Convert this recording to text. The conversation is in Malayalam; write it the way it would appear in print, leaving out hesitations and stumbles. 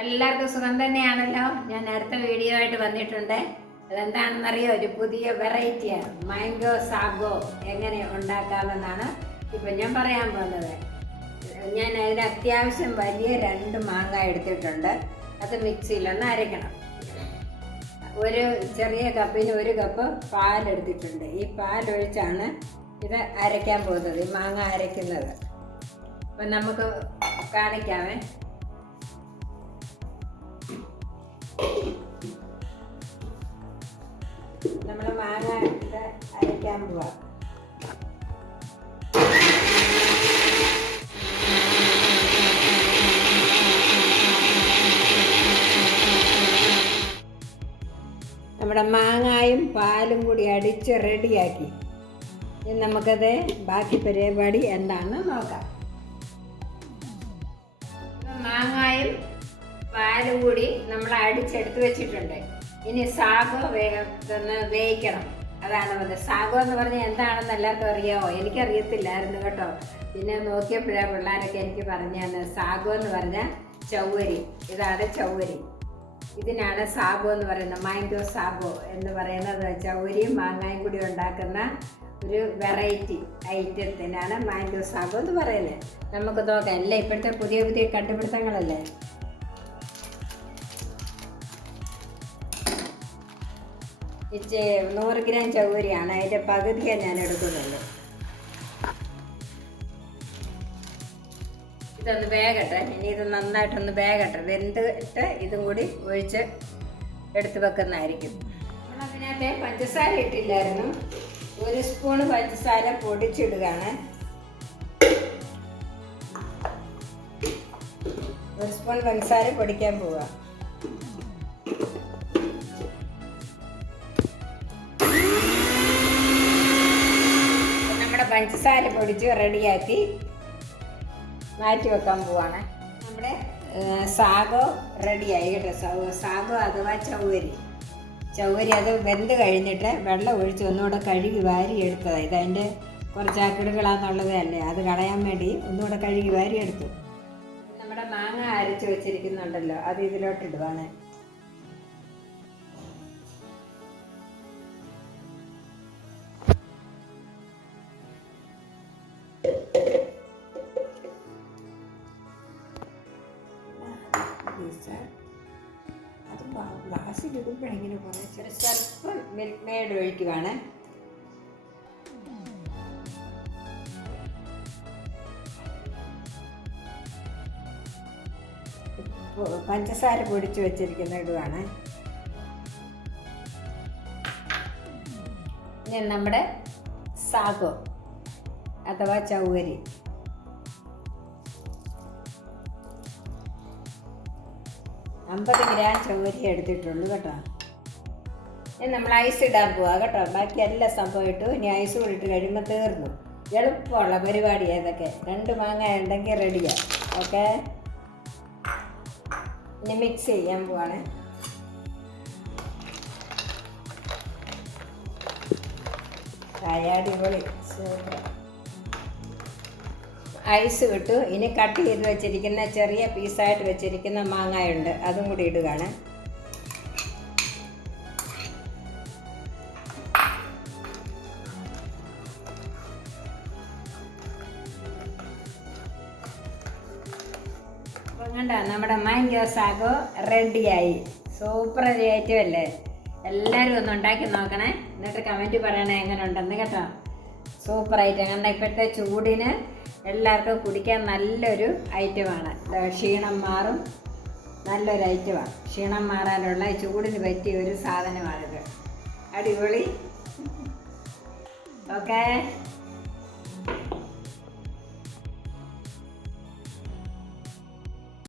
എല്ലാവർക്കും സുഖം തന്നെയാണല്ലോ. ഞാൻ അടുത്ത വീഡിയോ ആയിട്ട് വന്നിട്ടുണ്ട്. അതെന്താണെന്നറിയോ? ഒരു പുതിയ വെറൈറ്റിയാണ്. മാംഗോ സാഗോ എങ്ങനെ ഉണ്ടാക്കാമെന്നാണ് ഇപ്പം ഞാൻ പറയാൻ പോകുന്നത്. ഞാൻ അതിന് അത്യാവശ്യം വലിയ 2 മാങ്ങ എടുത്തിട്ടുണ്ട്. അത് മിക്സിയിലൊന്ന് അരയ്ക്കണം. ഒരു ചെറിയ കപ്പിന് 1 കപ്പ് പാലെടുത്തിട്ടുണ്ട്. ഈ പാലൊഴിച്ചാണ് ഇത് അരയ്ക്കാൻ പോകുന്നത്, ഈ മാങ്ങ അരയ്ക്കുന്നത്. അപ്പം നമുക്ക് കാണിക്കാമേ. നമ്മൾ മാങ്ങ ഇത് അരയ്ക്കാൻ പോവാം. നമ്മുടെ മാങ്ങായും പാലും കൂടി അടിച്ച് റെഡിയാക്കി. ഇനി നമുക്കത് ബാക്കി പരിപാടി എന്താണെന്ന് നോക്കാം. മാങ്ങായും പാലും കൂടി നമ്മൾ അടിച്ചെടുത്ത് വെച്ചിട്ടുണ്ട്. ഇനി സാഗോ വേവിക്കണം. അതാണ് പറഞ്ഞത്. സാഗോ എന്ന് പറഞ്ഞാൽ എന്താണെന്ന് എല്ലാവർക്കും അറിയാമോ? എനിക്കറിയത്തില്ലായിരുന്നു കേട്ടോ. പിന്നെ നോക്കിയപ്പോഴാണ് പിള്ളേരൊക്കെ എനിക്ക് പറഞ്ഞു. സാഗോ എന്ന് പറഞ്ഞാൽ ചൗവരി. ഇതാണ് ചൗവരി. ഇതിനാണ് സാഗോ എന്ന് പറയുന്നത്. മാംഗോ സാഗോ എന്ന് പറയുന്നത് ചൗവരിയും മാങ്ങായും കൂടി ഉണ്ടാക്കുന്ന ഒരു വെറൈറ്റി ഐറ്റത്തിനാണ് മാംഗോ സാഗോ എന്ന് പറയുന്നത്. നമുക്ക് നോക്കാം. അല്ലേ ഇപ്പോഴത്തെ പുതിയ പുതിയ കണ്ടുപിടുത്തങ്ങളല്ലേ. ഇച്ചി 100 ഗ്രാം ചൗവരിയാണ്. അതിൻ്റെ പകുതിയെ ഞാൻ എടുക്കുന്നുള്ളൂ. ഇതൊന്ന് വേകട്ടെ. ഇനി ഇത് നന്നായിട്ടൊന്ന് വേകട്ടെ. വെന്തിട്ട് ഇതും കൂടി ഒഴിച്ച് എടുത്ത് വെക്കുന്നതായിരിക്കും. നമ്മളതിനകത്ത് പഞ്ചസാര ഇട്ടില്ലായിരുന്നു. 1 സ്പൂൺ പഞ്ചസാര പൊടിച്ചിടുകയാണ്. 1 സ്പൂൺ പഞ്ചസാര പൊടിക്കാൻ പോവുക. പഞ്ചസാര പൊടിച്ച് റെഡിയാക്കി മാറ്റി വെക്കാൻ പോവാണ്. നമ്മുടെ സാഗോ റെഡിയായി കേട്ടോ. സാഗോ അഥവാ ചൗവരി അത് വെന്ത് കഴിഞ്ഞിട്ട് വെള്ളം ഒഴിച്ച് ഒന്നുകൂടെ കഴുകി വാരി എടുത്തതാണ്. ഇതതിൻ്റെ കുറച്ച് അക്കിടുകളാന്നുള്ളത് അല്ലേ, അത് കളയാൻ വേണ്ടി ഒന്നുകൂടെ കഴുകി വാരി എടുത്തു. നമ്മുടെ മാങ്ങ അരച്ച് വെച്ചിരിക്കുന്നുണ്ടല്ലോ, അത് ഇതിലോട്ടിടുവാണ്. അത് ഗ്ലാസ്സിലിടുമ്പോഴെങ്ങനെ പോലെ സ്വല്പം മിൽക്ക് മെയ്ഡ് ഒഴിക്കുകയാണ്. പഞ്ചസാര പൊടിച്ച് വെച്ചിരിക്കുന്ന ഇടുവാണ്. ഇനി നമ്മുടെ സാഗോ അഥവാ ചൗവരി. $50 ഗ്രാം ചൗവരി എടുത്തിട്ടുള്ളൂ കേട്ടോ. ഇനി നമ്മൾ ഐസ് ഇടാൻ പോവാ കേട്ടോ. ബാക്കി എല്ലാ സംഭവം ഇട്ടു. ഇനി ഐസ് കൂടി ഇട്ട് കഴിയുമ്പോൾ തീർന്നു. എളുപ്പമുള്ള പരിപാടി ഏതൊക്കെ. 2 മാങ്ങ ഉണ്ടെങ്കിൽ റെഡിയാണ്. ഓക്കെ, ഇനി മിക്സ് ചെയ്യാൻ പോവാണ്. അടിപൊളി സൂപ്പർ. ഐസ് വിട്ടു. ഇനി കട്ട് ചെയ്ത് വെച്ചിരിക്കുന്ന ചെറിയ പീസായിട്ട് വെച്ചിരിക്കുന്ന മാങ്ങയുണ്ട്, അതും കൂടി ഇടുകയാണ്. അപ്പം കണ്ട നമ്മുടെ മാംഗോ സാഗോ റെഡിയായി. സൂപ്പർ ഐറ്റം അല്ലേ. എല്ലാവരും ഒന്ന് ഉണ്ടാക്കി നോക്കണേ. എന്നിട്ട് കമൻറ്റ് പറയണേ എങ്ങനെ ഉണ്ടെന്ന് കേട്ടോ. Super item. കാരണം ഇപ്പോഴത്തെ ചൂടിന് എല്ലാവർക്കും കുടിക്കാൻ നല്ലൊരു ഐറ്റമാണ്. ക്ഷീണം മാറും. നല്ലൊരു ഐറ്റമാണ്. ക്ഷീണം മാറാനുള്ള ചൂടിന് പറ്റിയ ഒരു സാധനമാണിത്. അടിപൊളി. ഓക്കേ.